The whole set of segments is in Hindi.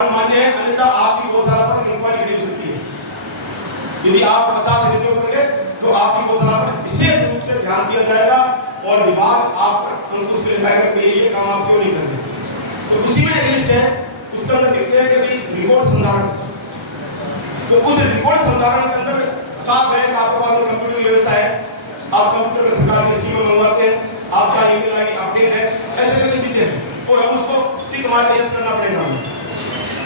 मान्य है, अन्यथा आपकी गौशाला पर इंक्वायरी खड़ी हो सकती है। यदि आप 50 से नीचे उतरेंगे तो आपकी गौशाला पर विशेष रूप से ध्यान दिया जाएगा और विभाग आप पर अंकुश लगाएगा कि ये काम आप क्यों नहीं कर रहे। तो उसी में एक लिस्ट है, उसके अंदर लिखते हैं कि रिकॉर्ड संधारण। तो उस रिकॉर्ड संधारण के अंदर साफ है कि आपके पास कंप्यूटर की व्यवस्था है, आप कंप्यूटर में सरकार की स्कीमें मंगवाते हैं, आपका ईमेल आईडी अपडेट है, ऐसे कई चीजें हैं और हम उसको टिक मार के यस करना पड़ेगा।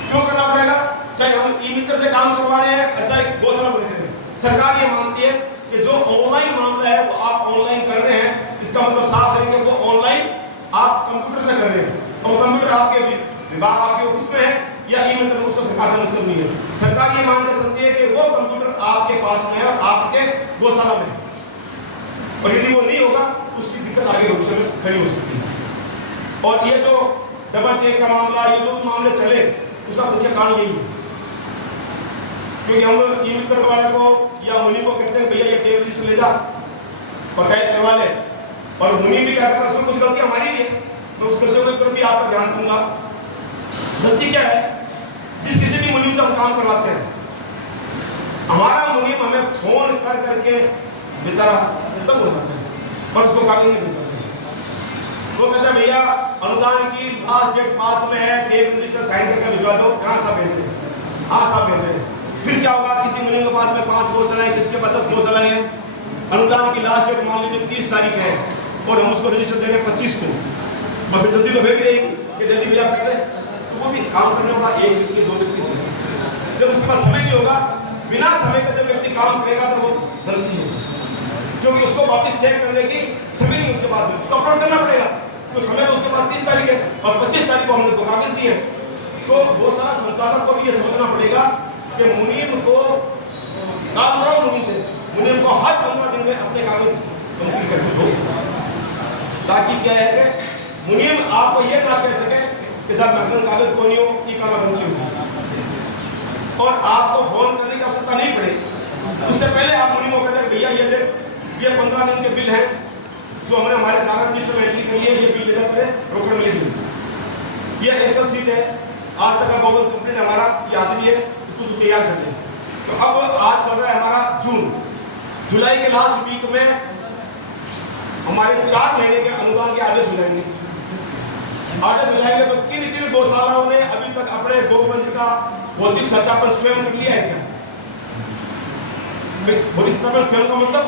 क्यों करना पड़ेगा? चाहे हम ई मित्र से काम करवा रहे हैं, चाहे गौशाला में रहे हैं, सरकार ये मानती है कि जो ऑनलाइन मामला है वो आप ऑनलाइन कर रहे हैं, इसका मतलब साफ है कि वो ऑनलाइन आप कंप्यूटर से कर रहे हैं और कंप्यूटर आपके विभाग आपके ऑफिस में है या ई मित्र, उसको सरकार से मतलब नहीं है। सरकार ये मान के चलती है कि वो कंप्यूटर आपके पास में है और आपके गौशाला में है, और यदि वो नहीं होगा तो उसकी दिक्कत आगे भविष्य में खड़ी हो सकती है। और ये जो डबल टेक का मामला, ये जो मामले चले, उसका मुख्य कारण यही है क्योंकि हम ई मित्र वाले को या मुनि को कहते हैं भैया ये टेक रजिस्टर ले जा और टाइप करवा ले, और मुनि भी कहता है उसमें कुछ गलती हमारी भी है, मैं उस गलतियों की तरफ भी आपका ध्यान दूंगा। गलती क्या है? जिस किसी भी मुनि से हम काम करवाते हैं, हमारा मुनि हमें फोन कर करके बेचारा तब हो जाता है पर उसको कागज नहीं मिल पाता। वो कहता है भैया अनुदान की लास्ट डेट पास में है, टेक रजिस्टर साइन करके भिजवा दो। कहाँ साहब भेज दें? हाँ साहब भेज रहे हैं। फिर क्या होगा? किसी मुनि के पास में 5 गौशाला है, किसके पास 10 गौशाला है, अनुदान की लास्ट डेट मान लीजिए 30 तारीख है और हम उसको रजिस्टर दे रहे हैं 25 को, फिर जल्दी तो भेज रहेगी कि जल्दी भैया कर दे, तो वो भी काम करने वाला एक व्यक्ति 2 व्यक्ति, जब उसके पास समय नहीं होगा, बिना समय का जब व्यक्ति काम करेगा तो वो गलती होगी, क्योंकि उसको वापस चेक करने की समय नहीं उसके पास में, उसको अपलोड करना पड़ेगा, तो समय तो उसके पास 30 तारीख है और 25 तारीख को हमने उसको कागज दिए। तो बहुत सारा संचालक को भी ये समझना पड़ेगा कि मुनीम को काम कराओ, मुनीम को हर 15 दिन में अपने कागज कंप्लीट करके दो, ताकि क्या है कि मुनीम आपको ये ना कह सके कि साहब मैं कागज को नहीं हो, ये करना गलती होगी, और आपको फोन करने की आवश्यकता नहीं पड़े। उससे पहले आप मुनीम को कहते हैं भैया ये देख, ये 15 दिन के बिल हैं जो हमने हमारे चालान रजिस्टर में एंट्री करी है, ये बिल ले जाते हैं रोकड़ में लिख लो, ये एक्सेल सीट है, आज तक का गवर्नेंस कंप्लीट हमारा ये आदमी है, इसको तो तैयार कर दें। तो अब आज चल रहा है हमारा जून, जुलाई के लास्ट वीक में हमारे 4 महीने के अनुदान के आदेश मिलेंगे। आदेश मिलाएंगे तो किन गौशालाओं ने अभी तक अपने गोवंश का भौतिक सत्यापन स्वयं कर लिया है क्या? भौतिक सत्यापन स्वयं का मतलब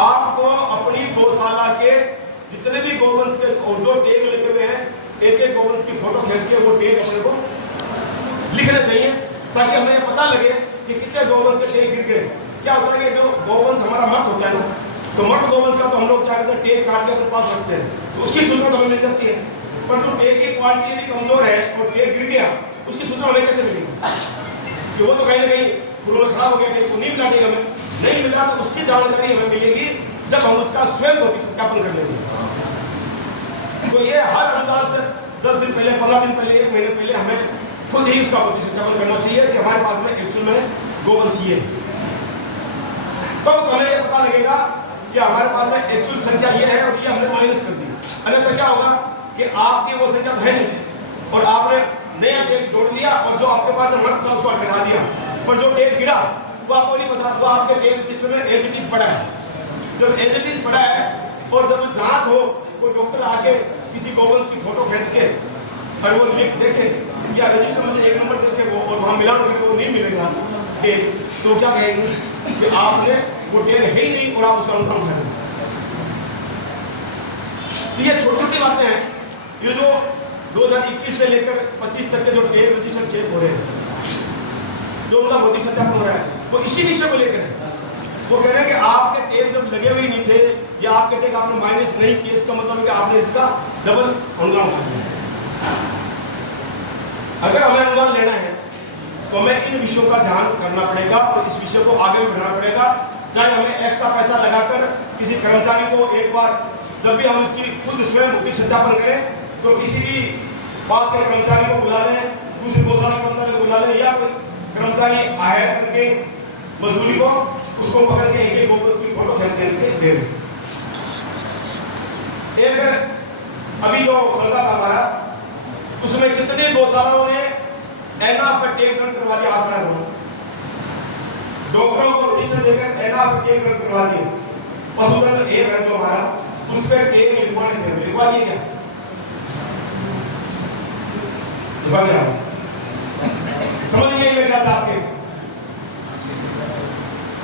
आपको अपनी गौशाला के जितने भी गोवंश के और जो टैग लगे हुए हैं, एक गोवंश की फोटो खींच के वो टैग अपने को लिखने चाहिए, ताकि हमें पता लगे कि कितने गोवंश के टैग गिर गए। क्या होता है कि जो गोवंश हमारा मर्द होता है ना, तो मर्द गोवंश का तो हम लोग क्या करते हैं, टैग काट के अपने पास रखते हैं, तो उसकी सूचना तो हमें मिल जाती है, पर जो टैग की क्वालिटी यदि कमजोर है और टैग गिर गया, उसकी सूचना हमें कैसे मिलेगी? कि वो तो कहीं ना कहीं फूलों में खराब हो गया, कहीं नहीं मिला टैग, हमें नहीं मिला, तो उसकी जानकारी हमें मिलेगी जब हम उसका स्वयं भौतिक सत्यापन कर लेंगे। तो ये हर अनुदान से 10 दिन पहले, 15 दिन पहले, 1 महीने पहले हमें खुद ही उसका भौतिक सत्यापन करना चाहिए कि हमारे पास में एक्चुअल में गोवंश ये है। तो हमें ये पता लगेगा कि हमारे पास में एक्चुअल संख्या ये है और ये हमने माइनस कर दी। अन्यथा क्या होगा कि आपकी वो संख्या है नहीं और आपने नया टैग जोड़ दिया और जो आपके पास मर्द था उसको हटा दिया, और जो टैग गिरा वो आपको नहीं पता, वो आपके टैग रजिस्टर में एज इट इज पड़ा है। जब एज इट इज पड़ा है और जब जांच हो, कोई डॉक्टर आके किसी गोवंश की फोटो खींच के और वो लिख देखे या रजिस्टर में से 1 नंबर देखे वो और वहां मिलान करके वो नहीं मिलेगा टैग, तो क्या कहेंगे कि आपने वो टैग है ही नहीं और आप उसका अनुमान करें। ये छोटी छोटी बातें हैं, ये जो 2021 से लेकर 25 तक के जो टैग रजिस्टर चेक हो रहे हैं, जो उनका भौतिक सत्यापन हो रहा है, वो इसी विषय को लेकर है। वो कह रहे हैं कि आपके टैग जब लगे हुए नहीं थे या आपके टैग आपने माइनस नहीं किए, इसका मतलब है कि आपने इसका डबल अनुदान उठा लिया। अगर हमें अनुदान लेना है तो हमें इन विषयों का ध्यान करना पड़ेगा और इस विषय को आगे बढ़ाना पड़ेगा। चाहे हमें एक्स्ट्रा पैसा लगाकर किसी कर्मचारी को एक बार जब भी हम इसकी खुद स्वयं भौतिक सत्यापन करें, तो किसी भी पास के कर्मचारी को बुला लें, दूसरे गौशाला कर्मचारी को बुला लें, या कोई कर्मचारी हायर करके मजदूरी को उसको पकड़ के एक गोवंश की फोटो खींच के दे दें। एक अभी जो चल रहा था हमारा, उसमें कितने गौशालाओं ने एना पर केस दर्ज करवा दिया आपने करो, डॉक्टरों को रजिस्टर देकर एना पर केस दर्ज करवा दिया, पशुधन एक है जो हमारा उस पर केस लिखवाने थे, लिखवा दिया क्या? लिखवा दिया समझ गए?